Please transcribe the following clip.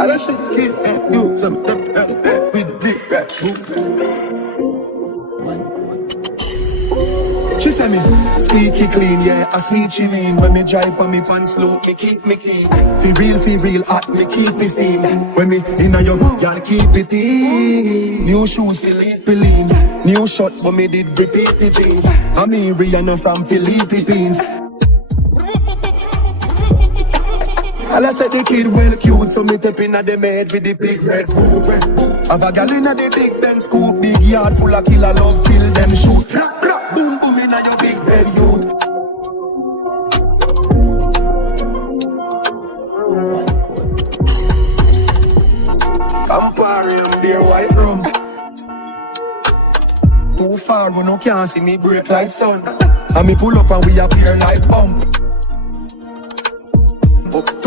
I shit kid and you some with the big rap She said me squeaky clean, yeah, a sweet she mean. When me drive on me pants low, me keep me clean. Feel real hot, me keep me steam. When me inna your y'all keep it in. New shoes, Philippine. New shirt, but me did repeat the jeans. I'm me Rihanna from Philippines. All I said the kid well cute, so me tap inna the bed with the big red boot. Have a gal inna the big Ben scoop, big yard full of killer love, kill them shoot. Boom boom inna your big bed youth. Camparium, beer, white rum. Too far, but no can't see me break like sun. And me pull up and we appear like bump. Up